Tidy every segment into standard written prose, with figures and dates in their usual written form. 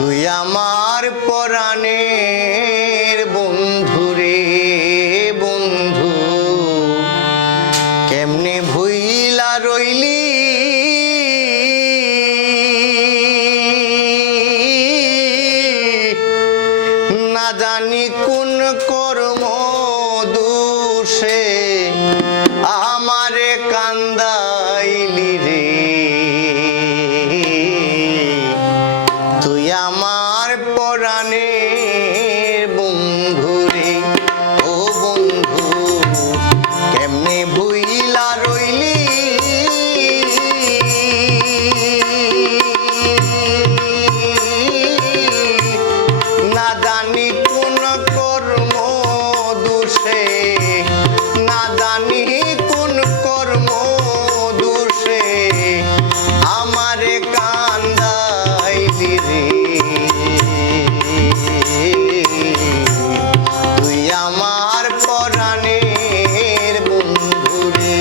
তুই আমার পরাণের বন্ধু রে বন্ধু, কেমনে ভুইলা রইলি না জানি কোন কর্ম দোষে আমারে কান্দাইলি রে। তুই আমার পরাণের বন্ধু রে ও বন্ধু, কেমনে ভুইলা রইলি না জানি কোন কর্ম দোষে, না জানি কোন কর্ম দোষে আমারে কান্দাইলি রে। তুই আমার পরাণের বন্ধু রে।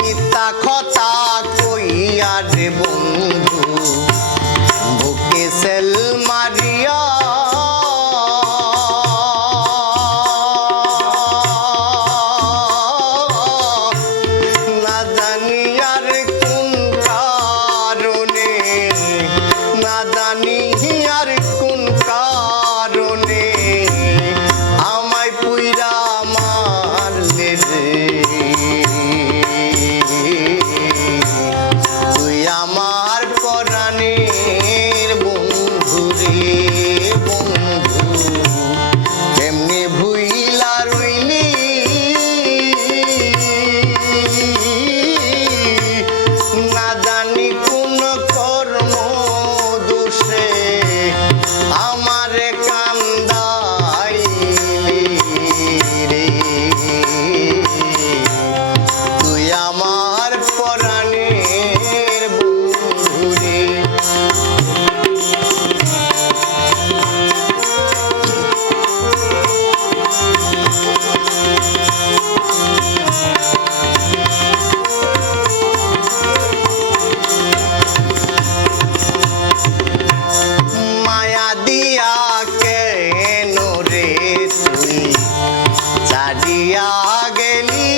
মিথ্যা কথা কইয়া রে বন্ধু বুকে সেল মারিয়া, না জানি আর কোন কারণে, না জানি আর কোন কারণে আমায় পুইরা মারলে রে। তুই আমার পরাণের বন্ধু রে বন্ধু, কেমনে ভুইলা রইলি না জানি কোন কর্ম দোষে আমারে কান্দাইলি রে। তুই আমার পরাণের বন্ধু রে। মায়া দিয়া কেন রে তুই ছাড়িয়া গেলি,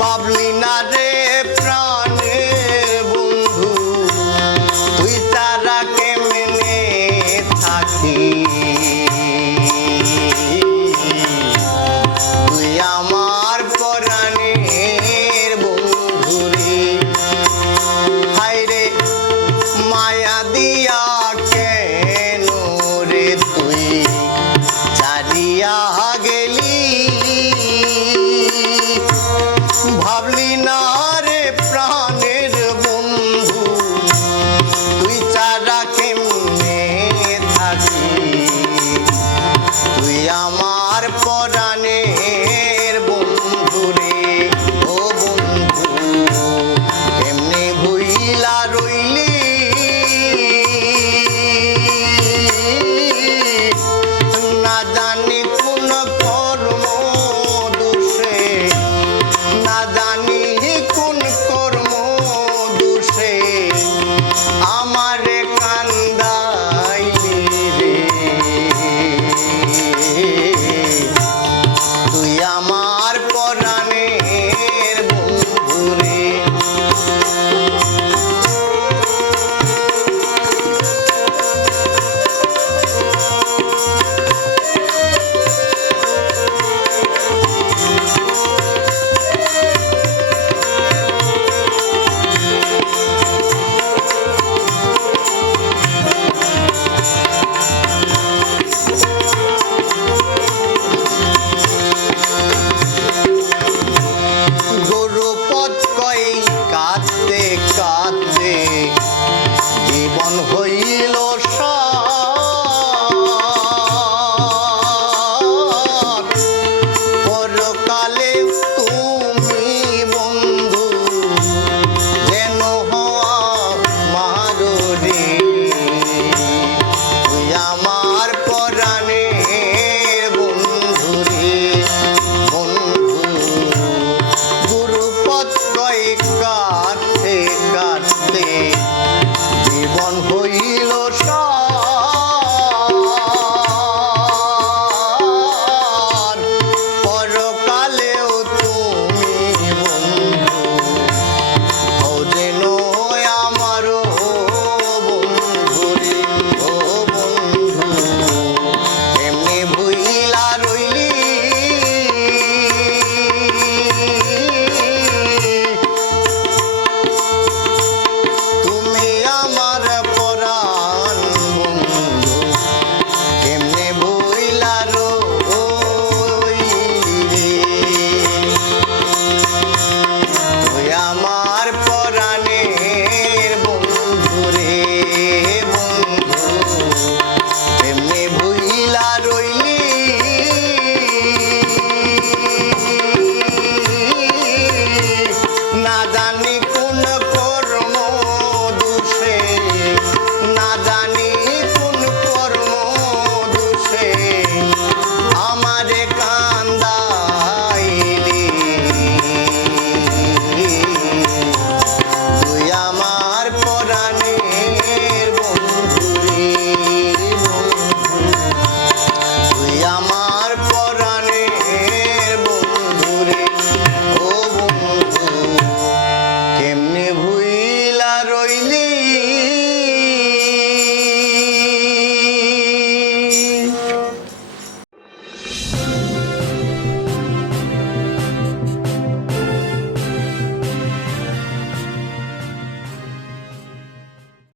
ভাবলি না রে প্রাণের বন্ধু তুই তারা কেমনে থাকি। তুই আমার পরাণের বন্ধু রে। হায়রে মায়া দিয়া কেন রে তুই ছাড়িয়া গেলি, ভাবলি না